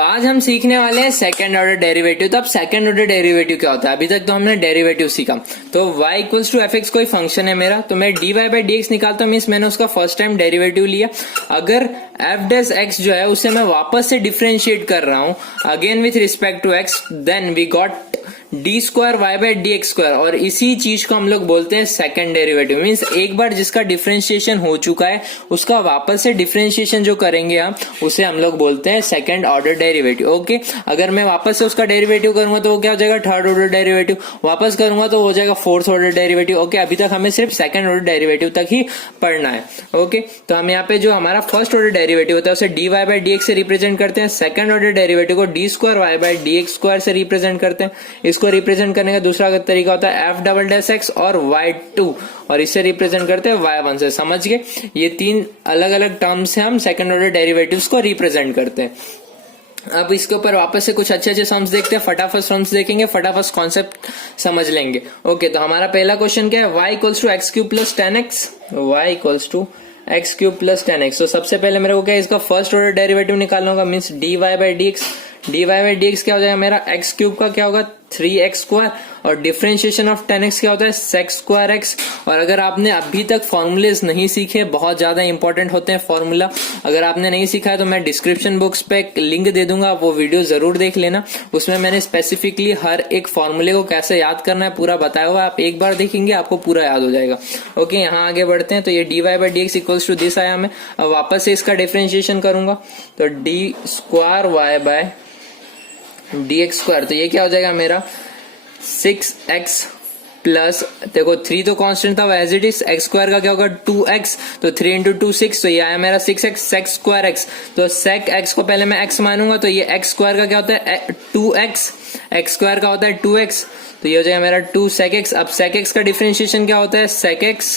आज हम सीखने वाले हैं सेकंड ऑर्डर डेरिवेटिव। तो अब सेकंड ऑर्डर डेरिवेटिव क्या होता है? अभी तक तो हमने डेरिवेटिव सीखा। तो y equals to F X कोई फंक्शन है मेरा, तो मैं dy बाई डी एक्स निकालता हूँ, मीन्स मैंने उसका फर्स्ट टाइम डेरिवेटिव लिया। अगर एफ डैश एक्स जो है उसे मैं वापस से डिफरेंशिएट कर रहा हूँ again with respect to X, then we got D square Y by D X square, और इसी चीज को हम लोग बोलते हैं सेकंड डेरिवेटिव। मीन्स एक बार जिसका डिफरेंशिएशन हो चुका है उसका वापस से डिफरेंशिएशन जो करेंगे हम उसे हम लोग बोलते हैं सेकंड ऑर्डर डेरिवेटिव। ओके, अगर मैं वापस से उसका डेरिवेटिव करूंगा तो वो क्या हो जाएगा? Third order derivative. वापस करूंगा तो हो जाएगा फोर्थ ऑर्डर डेरिवेटिव। ओके, अभी तक हमें सिर्फ सेकंड ऑर्डर डेरिवेटिव तक ही पढ़ना है। ओके, तो हम यहाँ पे जो हमारा फर्स्ट ऑर्डर डेरिवेटिव होता है उसे D Y by D X से रिप्रेजेंट करते हैं। सेकंड ऑर्डर डेरिवेटिव को D square Y by D X square से रिप्रेजेंट करते हैं। इसको रिप्रेजेंट करने का दूसरा तरीका होता है एफ डबल डैश एक्स और y2, और इससे रिप्रेजेंट करते हैं y1 से। समझ गए? ये तीन अलग अलग टर्म्स से हम सेकंड ऑर्डर डेरिवेटिव्स को रिप्रेजेंट करते हैं। अब इसके ऊपर वापस से कुछ अच्छे अच्छे सम्स देखते हैं, फटाफट सम्स देखेंगे, फटाफट कॉन्सेप्ट समझ लेंगे। ओके, तो हमारा पहला क्वेश्चन क्या है? y equals to X cube plus 10x, y equals to X cube plus 10x। तो सबसे पहले मेरे को क्या है? इसका फर्स्ट ऑर्डर डेरिवेटिव निकालना होगा, means D Y by D X. D Y by D X क्या हो जाएगा मेरा? एक्स क्यूब का क्या होगा? 3x स्क्वायर, और डिफरेंशिएशन ऑफ 10x क्या होता है? Sex square x। और अगर आपने अभी तक फॉर्मूलेज नहीं सीखे, बहुत ज्यादा इंपॉर्टेंट होते हैं फॉर्मूला, अगर आपने नहीं सीखा है तो मैं डिस्क्रिप्शन बॉक्स पे एक लिंक दे दूंगा, वो वीडियो जरूर देख लेना। उसमें मैंने स्पेसिफिकली हर एक फॉर्मूले को कैसे याद करना है पूरा बताया हुआ, आप एक बार देखेंगे आपको पूरा याद हो जाएगा। ओके, यहाँ आगे बढ़ते हैं। तो ये D Y by D X equals to this आया। मैं अब वापस से इसका डिफरेंशिएशन करूंगा, तो D square Y by D X square, तो ये क्या हो जाएगा मेरा? 6x प्लस, देखो 3 तो कांस्टेंट था as it is, X square का क्या होगा? 2x, तो 3 इंटू 2 6, तो ये आया मेरा 6x, सेक्स स्क्वायर x। तो सेक x को पहले मैं x मानूंगा, तो ये x स्क्वायर का क्या होता है? 2x, x स्क्वायर का होता है 2x, तो ये हो जाएगा मेरा 2 sec x। अब sec x का डिफरेंशिएशन क्या होता है? sec x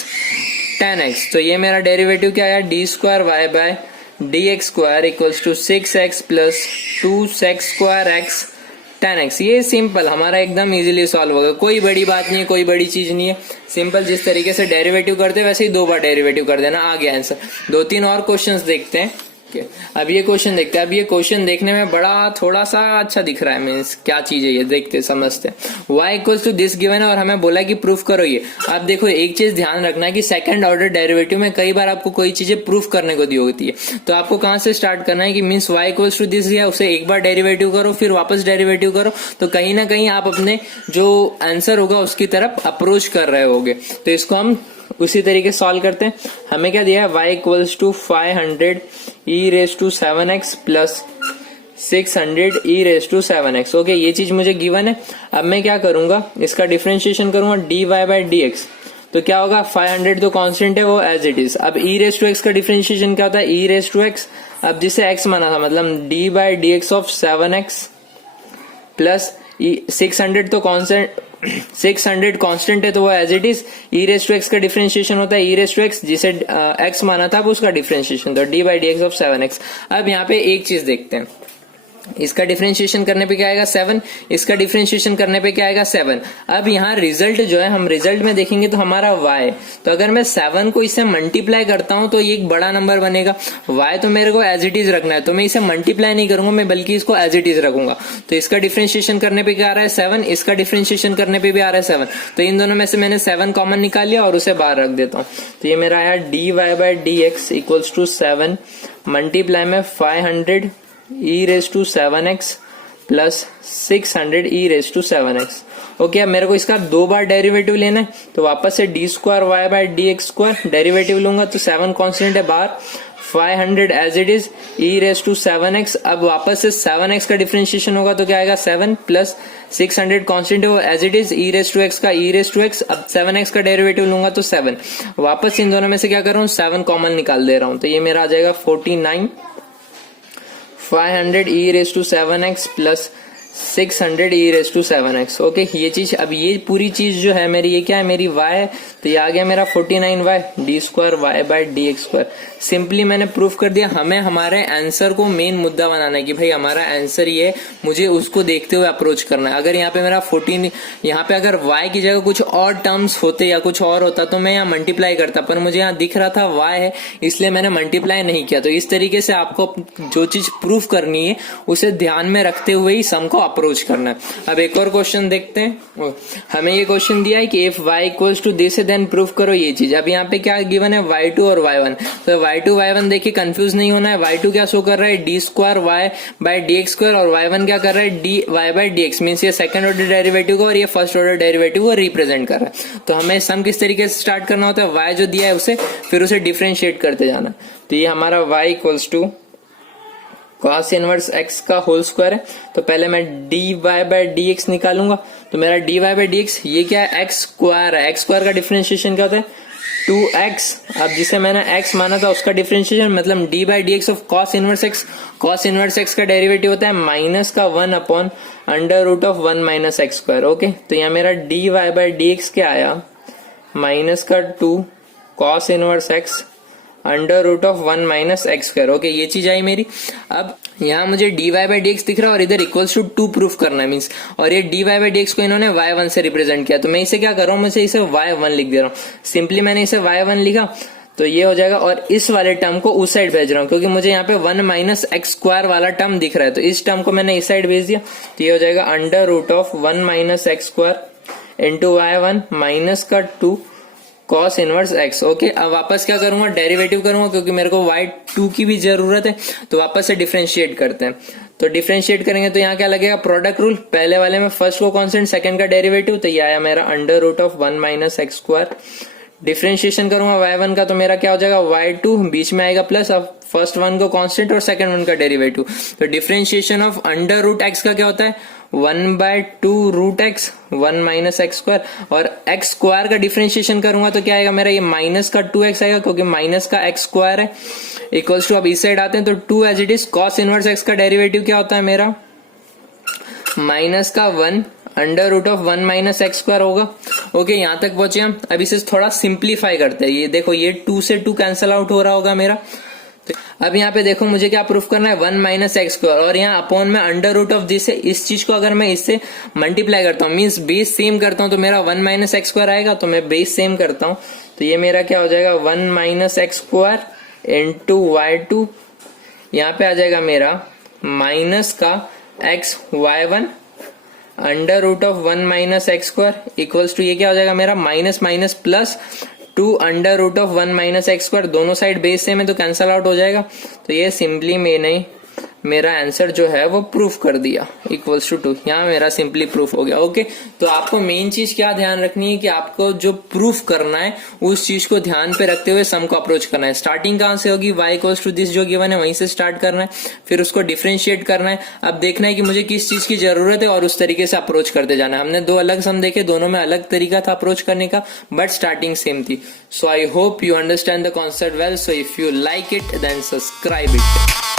10x, तो ये मेरा डेरिवेटिव क्या आया? D square Y by D X square equals to 6x plus 2 sec square x 10x। ये सिंपल हमारा एकदम इजीली सॉल्व होगा, कोई बड़ी बात नहीं है, कोई बड़ी चीज नहीं है। सिंपल जिस तरीके से डेरिवेटिव करते हैं वैसे ही 2 बार डेरिवेटिव कर देना, आ गया आंसर। 2-3 और क्वेश्चंस देखते हैं। अब ये क्वेश्चन देखते हैं। अब ये क्वेश्चन देखने में बड़ा थोड़ा सा अच्छा दिख रहा है, मीन्स क्या चीज है ये, देखते समझते हैं। y equals to this given है और हमें बोला कि प्रूफ करो ये। अब देखो एक चीज ध्यान रखना है कि सेकंड ऑर्डर डेरिवेटिव में कई बार आपको कोई चीजें प्रूफ करने को दी होती है, तो आपको कहां से स्टार्ट करना है कि means y equals to this दिया, उसे एक बार डेरिवेटिव करो, फिर वापस डेरिवेटिव करो, तो कहीं ना कहीं आप अपने जो आंसर होगा उसकी तरफ अप्रोच कर रहे होगे। तो इसको हम उसी तरीके सॉल्व करते हैं। हमें क्या दिया है? y equals to 500 e raise to 7x plus 600 e raise to 7x। Okay, ये चीज मुझे गिवन है। अब मैं क्या करूंगा? इसका डिफरेंशिएशन करूंगा D Y by D X, तो क्या होगा? 500 तो कांस्टेंट है वो एज इट इज। अब e रेस टू एक्स का डिफरेंशिएशन क्या होता है? e रेस टू एक्स, अब जिसे x माना था मतलब D by D X of 7x plus 600 तो कांस्टेंट, 600 कांस्टेंट है तो वो as it is. E raise to X का डिफरेंशिएशन होता है ई रेस टू एक्स, जिसे x माना था अब उसका डिफरेंशिएशन, तो D by D X of 7x। अब यहाँ पे एक चीज देखते हैं, इसका डिफरेंशिएशन करने पे क्या आएगा? 7, इसका डिफरेंशिएशन करने पे क्या आएगा? 7। अब यहाँ रिजल्ट जो है, हम रिजल्ट में देखेंगे तो हमारा y, तो अगर मैं 7 को इससे मल्टीप्लाई करता हूं तो ये एक बड़ा नंबर बनेगा। y तो मेरे को एज इट इज रखना है, तो मैं इसे मल्टीप्लाई नहीं करूंगा, मैं बल्कि इसको एज इट इज रखूंगा। तो इसका डिफरेंशिएशन करने पे क्या आ रहा है? 7, इसका डिफरेंशिएशन करने पे भी आ रहा है 7, तो इन दोनों में से मैंने 7 कॉमन निकाल लिया और उसे बाहर रख देता हूँ। तो ये मेरा आया D Y by D X equals to 7 multiply में 500 e raise to 7x plus 600 e raise to 7x। Okay, अब मेरे को इसका 2 बार डेरिवेटिव लेना है, तो वापस से D square Y by D X square derivative लूंगा, तो 7 कांस्टेंट है बाहर, 500 as it is, e raise to 7x। अब वापस से 7x का डिफरेंशिएशन होगा तो क्या आएगा? 7 प्लस 600 कांस्टेंट है वो as it is, e raise to x का e रेस टू x। अब 7x का डेरिवेटिव लूंगा तो 7, वापस इन दोनों में से क्या कर रहा हूँ? 7 कॉमन निकाल दे रहा हूँ, तो ये मेरा आ जाएगा 49 500 e raise to 7x plus 600e⁻⁷x। Okay, ये चीज, अब ये पूरी चीज जो है मेरी, ये क्या है, मेरी y है, तो ये आ गया मेरा 49y d²y/dx²। सिंपली मैंने प्रूफ कर दिया। हमें हमारे आंसर को मेन मुद्दा बनाना है कि भाई हमारा आंसर ये है, मुझे उसको देखते हुए अप्रोच करना है। अगर यहाँ पे मेरा 14, यहाँ पे अगर y की जगह कुछ और टर्म्स होते या कुछ और होता तो मैं यहाँ मल्टीप्लाई करता, पर मुझे यहाँ दिख रहा था y है, इसलिए मैंने मल्टीप्लाई नहीं किया। तो इस तरीके से आपको जो चीज प्रूफ करनी है उसे ध्यान में रखते हुए ही सम को अप्रोच करना है। अब एक और क्वेश्चन देखते हैं। हमें ये क्वेश्चन दिया है कि if y equals to this है देन प्रूफ करो ये चीज। अब यहाँ पे क्या गिवन है, y2 और y1। तो y2 y1 देखिए, कंफ्यूज नहीं होना है। y2 क्या शो कर रहा है, d²y/dx², और y1 क्या कर रहा है, dy/dx। मीन्स ये सेकंड ऑर्डर डेरिवेटिव को और ये फर्स्ट ऑर्डर डेरिवेटिव को रिप्रेजेंट कर रहा है। तो हमें सम किस तरीके से स्टार्ट करना होता है, y जो दिया है उसे फिर उसे डिफरेंशिएट करते जाना। तो ये हमारा y equals to cos inverse x का होल स्क्वायर है। तो पहले मैं dy/dx निकालूंगा। तो मेरा dy/dx ये क्या है, x स्क्वायर है। x स्क्वायर का डिफरेंशिएशन क्या होता है, 2x। अब जिसे मैंने x माना था उसका डिफरेंशिएशन मतलब d/dx of cos inverse x। cos inverse x का डेरिवेटिव होता है -1/√1 - x²। ओके, तो यहाँ मेरा dy/dx क्या आया, -2 cos inverse x √1 - x²। Okay, ये चीज आई मेरी। अब यहाँ मुझे dy/dx दिख रहा है और इधर इक्वल्स टू 2 प्रूफ करना है मीन्स, और ये dy/dx को इन्होंने y1 से रिप्रेजेंट किया। तो मैं इसे क्या कर रहा हूँ, मैं इसे y1 लिख दे रहा हूँ। सिंपली मैंने इसे y1 लिखा तो ये हो जाएगा, और इस वाले टर्म को उस साइड भेज रहा हूँ क्योंकि मुझे यहाँ पे 1 - x² वाला टर्म दिख रहा है। तो इस टर्म को मैंने इस साइड भेज दिया। तो ये हो जाएगा √1 - x² into y1 -2 cos inverse x। Okay, अब वापस क्या करूंगा, डेरिवेटिव करूंगा क्योंकि मेरे को y2 की भी जरूरत है। तो वापस से डिफरेंशिएट करते हैं। तो डिफरेंशिएट करेंगे तो यहाँ क्या लगेगा, प्रोडक्ट रूल। पहले वाले में फर्स्ट को कांस्टेंट, सेकंड का डेरिवेटिव। तो ये आया मेरा √1 - x²। डिफरेंशिएशन करूंगा y1 का तो मेरा क्या हो जाएगा, y2 बीच में आएगा प्लस, अब फर्स्ट वन को कांस्टेंट और सेकंड वन का डेरिवेटिव। तो डिफरेंशिएशन ऑफ √x का क्या होता है, 1/2√x 1 - x²। और x² का डिफरेंशिएशन करूंगा तो क्या आएगा मेरा, ये -2x आएगा क्योंकि माइनस का x² है। इक्वल्स टू, अब इस साइड आते हैं तो 2 as it is. cos inverse x का डेरिवेटिव क्या होता है मेरा, -1 √1 - x² होगा। ओके, यहाँ तक पहुंचे हम। अब इसे थोड़ा सिंप्लीफाई करते हैं। ये देखो, ये 2 से 2 कैंसल आउट हो रहा होगा मेरा। अब यहाँ पे देखो मुझे क्या प्रूफ करना है, 1 - x², और यहाँ अपॉन में √(दिस) है। इस चीज को अगर मैं इससे मल्टीप्लाई करता हूँ मीन्स बेस सेम करता हूँ तो मेरा 1 - x² आएगा। तो मैं बेस सेम करता हूँ तो ये मेरा क्या हो जाएगा, 1 - x² इंटू y2। यहाँ पे आ जाएगा मेरा माइनस का x y1 √1 - x² equals to, ये क्या हो जाएगा मेरा, माइनस माइनस प्लस 2 √1 - x²। दोनों साइड बेस सेम है तो कैंसल आउट हो जाएगा। तो ये सिंपली मैंने मेरा आंसर जो है वो प्रूफ कर दिया, इक्वल्स टू 2। यहाँ मेरा सिंपली प्रूफ हो गया। ओके, तो आपको मेन चीज क्या ध्यान रखनी है कि आपको जो प्रूफ करना है उस चीज को ध्यान पे रखते हुए सम को अप्रोच करना है। स्टार्टिंग कहाँ से होगी, y इक्वल्स टू दिस जो गिवन है वहीं से स्टार्ट करना है, फिर उसको डिफरेंशिएट करना है। अब देखना है कि मुझे किस चीज की जरूरत है और उस तरीके से अप्रोच करते जाना है। हमने 2 अलग सम देखे, दोनों में अलग तरीका था अप्रोच करने का, बट स्टार्टिंग सेम थी। So I hope you understand the concept well. So if you like it then subscribe it.